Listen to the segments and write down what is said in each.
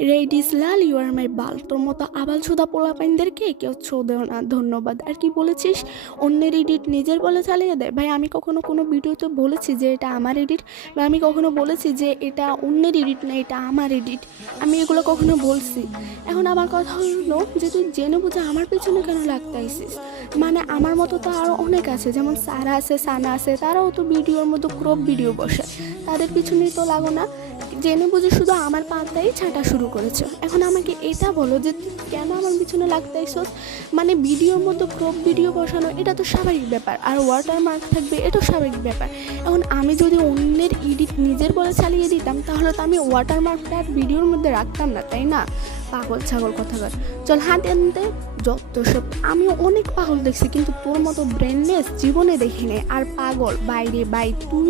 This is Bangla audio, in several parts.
রেডিস লাল ইউ আর মাই বাল, তোর মতো আবাল সুদা পোলাপাইনদেরকে কেউ ছোঁদেও না, ধন্যবাদ। আর কি বলেছিস অন্যের এডিট নিজের বলে চালিয়ে দেয়? ভাই আমি কখনো কোনো ভিডিওতে বলেছি যে এটা আমার এডিট, বা আমি কখনো বলেছি যে এটা অন্যের এডিট না এটা আমার এডিট? আমি এগুলো কখনো বলছি? এখন আমার কথা হলো যে তুই জেনে বুঝে আমার পেছনে কেন লাগতে আইসিস? মানে আমার মতো তো আরও অনেক আছে, যেমন সারা আছে, সানা আছে, তারাও তো ভিডিওর মতো ক্রপ ভিডিও বসে, তাদের পিছনেই তো লাগো না। জেনে বুঝে শুধু আমার পাতাই ছাঁটা শুরু করেছে। এখন আমাকে এটা বলো যে কেন আমার পিছনে লাগতে আইসোস? মানে ভিডিওর মতো ক্রপ ভিডিও বসানো এটা তো স্বাভাবিক ব্যাপার, আর ওয়াটারমার্ক থাকবে এটাও স্বাভাবিক ব্যাপার। এখন আমি যদি অন্যের এডিট নিজের বলে চালিয়ে দিতাম তাহলে তো আমি ওয়াটারমার্কটা আর ভিডিওর মধ্যে রাখতাম না, তাই না? পাগল ছাগল কথাকার, চল হাতে আনতে যত সব। আমি অনেক পাগল দেখছি কিন্তু তোর মতো ব্রেনলেস জীবনে দেখিনি। আর পাগল বাইরে বাই তুই,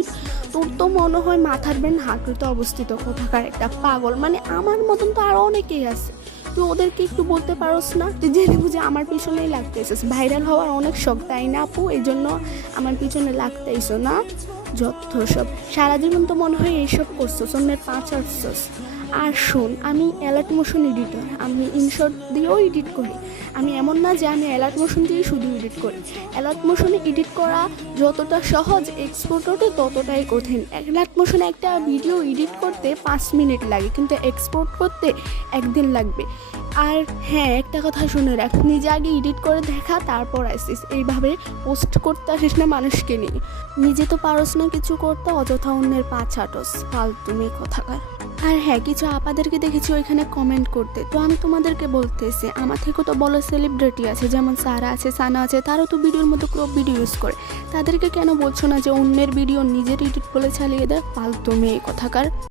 তোর তো মনে হয় মাথার ব্রেন হাঁটুতে অবস্থিত কোথাকার একটা পাগল। মানে আমার মতন তো আরও অনেকেই আছে, তুই ওদেরকে একটু বলতে পারোস না? তুই জেনে বুঝে আমার পিছনেই লাগতেছিস, ভাইরাল হওয়ার অনেক শখ তাই না আপু? এই জন্য আমার পিছনে লাগতেইছো না? যত সব, সারা জীবন তো মনে হয় এইসব করছো, অন্যের পাঁচ আটছস। আর শোন, আমি অ্যালার্ট মোশন এডিটর, আমি ইনশর্ট দিয়েও এডিট করি। আমি এমন না যে আমি অ্যালার্ট মোশন দিয়ে শুধু এডিট করি। অ্যালার্ট মোশনে এডিট করা যতটা সহজ, এক্সপোর্টও ততটাই কঠিন। অ্যালার্ট মোশনে একটা ভিডিও এডিট করতে 5 মিনিট লাগে, কিন্তু এক্সপোর্ট করতে 1 দিন লাগবে। আর হ্যাঁ, একটা কথা শুনে রাখ, নিজে আগে এডিট করে দেখা তারপর আসিস, এইভাবে পোস্ট করতে আসিস না মানুষকে নিয়ে। নিজে তো পারস না কিছু করতে, অযথা অন্যের পা ছাটস, ফালতুমি কথাকার। আর হ্যাঁ, কিছু আপাদেরকে দেখেছি ওইখানে কমেন্ট করতে, তো আমি তোমাদেরকে বলতেছি, আমার থেকেও তো বড় সেলিব্রিটি আছে, যেমন সারা আছে, সানা আছে, তারাও তো ভিডিওর মতো ক্রপ ভিডিও ইউজ করে। তাদেরকে কেন বলছো না যে অন্যের ভিডিও নিজের এডিট বলে চালিয়ে দেয়? ফালতুমি কথাকার।